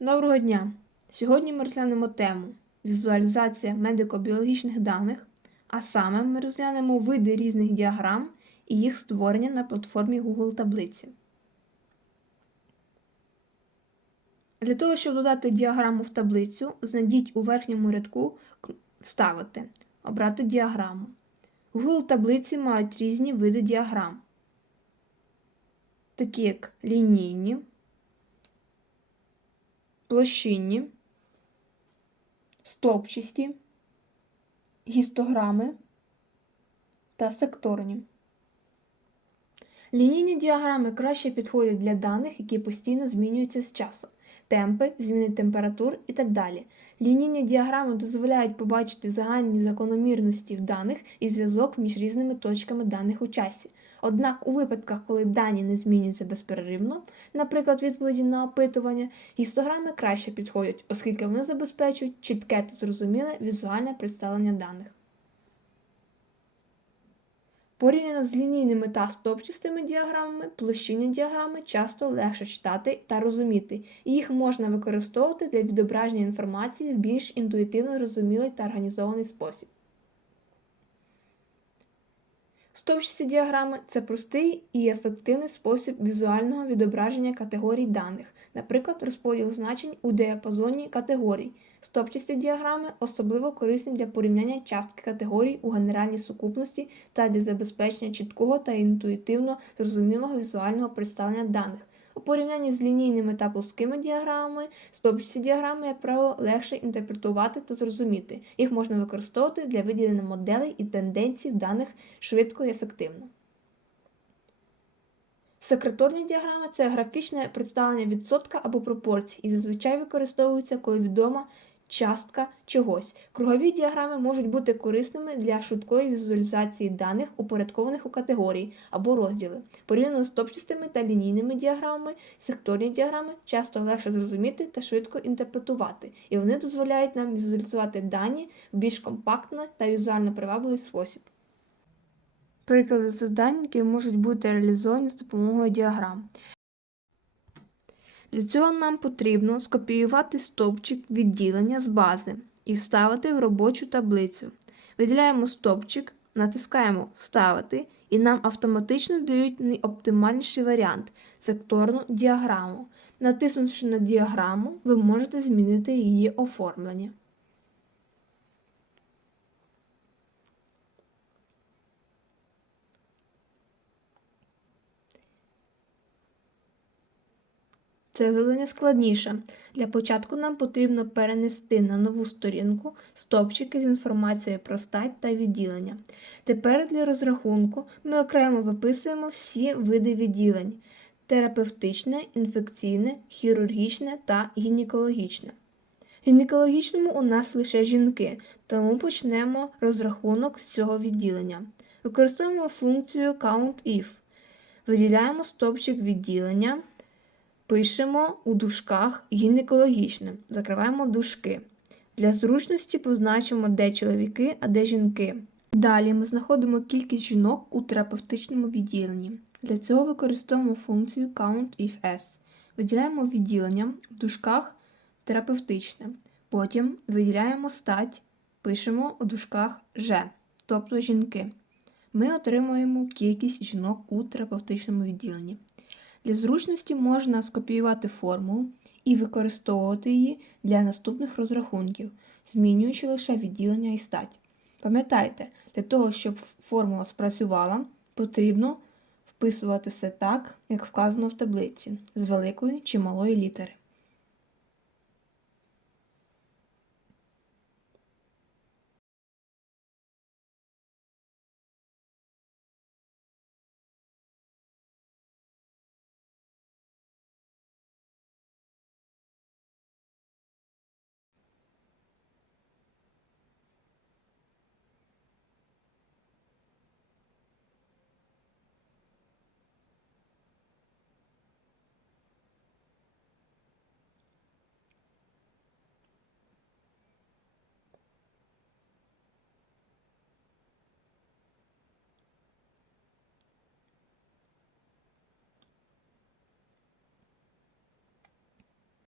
Доброго дня! Сьогодні ми розглянемо тему візуалізація медико-біологічних даних, а саме ми розглянемо види різних діаграм і їх створення на платформі Google таблиці. Для того, щоб додати діаграму в таблицю, знайдіть у верхньому рядку Вставити, обрати діаграму. Google таблиці мають різні види діаграм, такі як лінійні, площинні, стовпчасті, гістограми та секторні. Лінійні діаграми краще підходять для даних, які постійно змінюються з часом, темпи, зміни температур і так далі. Лінійні діаграми дозволяють побачити загальні закономірності в даних і зв'язок між різними точками даних у часі. Однак у випадках, коли дані не змінюються безперервно, наприклад, відповіді на опитування, гістограми краще підходять, оскільки вони забезпечують чітке та зрозуміле візуальне представлення даних. Порівняно з лінійними та стопчастими діаграмами, площинні діаграми часто легше читати та розуміти, і їх можна використовувати для відображення інформації в більш інтуїтивно розумілий та організований спосіб. Стовпчасті діаграми це простий і ефективний спосіб візуального відображення категорій даних, наприклад, розподіл значень у діапазоні категорій. Стовпчасті діаграми особливо корисні для порівняння частки категорій у генеральній сукупності та для забезпечення чіткого та інтуїтивно зрозумілого візуального представлення даних. У порівнянні з лінійними та плоскими діаграмами, стопчасті діаграми, як правило, легше інтерпретувати та зрозуміти. Їх можна використовувати для виділення моделей і тенденцій даних швидко і ефективно. Секреторні діаграми це графічне представлення відсотка або пропорцій і зазвичай використовуються, коли відома частка чогось. Кругові діаграми можуть бути корисними для швидкої візуалізації даних, упорядкованих у категорії або розділи. Порівняно з топчастими та лінійними діаграмами, секторні діаграми часто легше зрозуміти та швидко інтерпретувати, і вони дозволяють нам візуалізувати дані в більш компактний та візуально привабливий спосіб. Приклади завдань, які можуть бути реалізовані з допомогою діаграм. Для цього нам потрібно скопіювати стовпчик відділення з бази і вставити в робочу таблицю. Виділяємо стовпчик, натискаємо Вставити, і нам автоматично дають найоптимальніший варіант секторну діаграму. Натиснувши на діаграму, ви можете змінити її оформлення. Це завдання складніше. Для початку нам потрібно перенести на нову сторінку стовпчики з інформацією про стать та відділення. Тепер для розрахунку ми окремо виписуємо всі види відділень: терапевтичне, інфекційне, хірургічне та гінекологічне. В гінекологічному у нас лише жінки, тому почнемо розрахунок з цього відділення. Використовуємо функцію COUNTIF. Виділяємо стовпчик відділення. Пишемо у дужках гінекологічне, закриваємо дужки. Для зручності позначимо, де чоловіки, а де жінки. Далі ми знаходимо кількість жінок у терапевтичному відділенні. Для цього використовуємо функцію COUNTIFS. Виділяємо відділення в дужках терапевтичне. Потім виділяємо стать, пишемо у дужках Ж, тобто жінки. Ми отримуємо кількість жінок у терапевтичному відділенні. Для зручності можна скопіювати формулу і використовувати її для наступних розрахунків, змінюючи лише відділення і стать. Пам'ятайте, для того, щоб формула спрацювала, потрібно вписувати все так, як вказано в таблиці, з великої чи малої літери.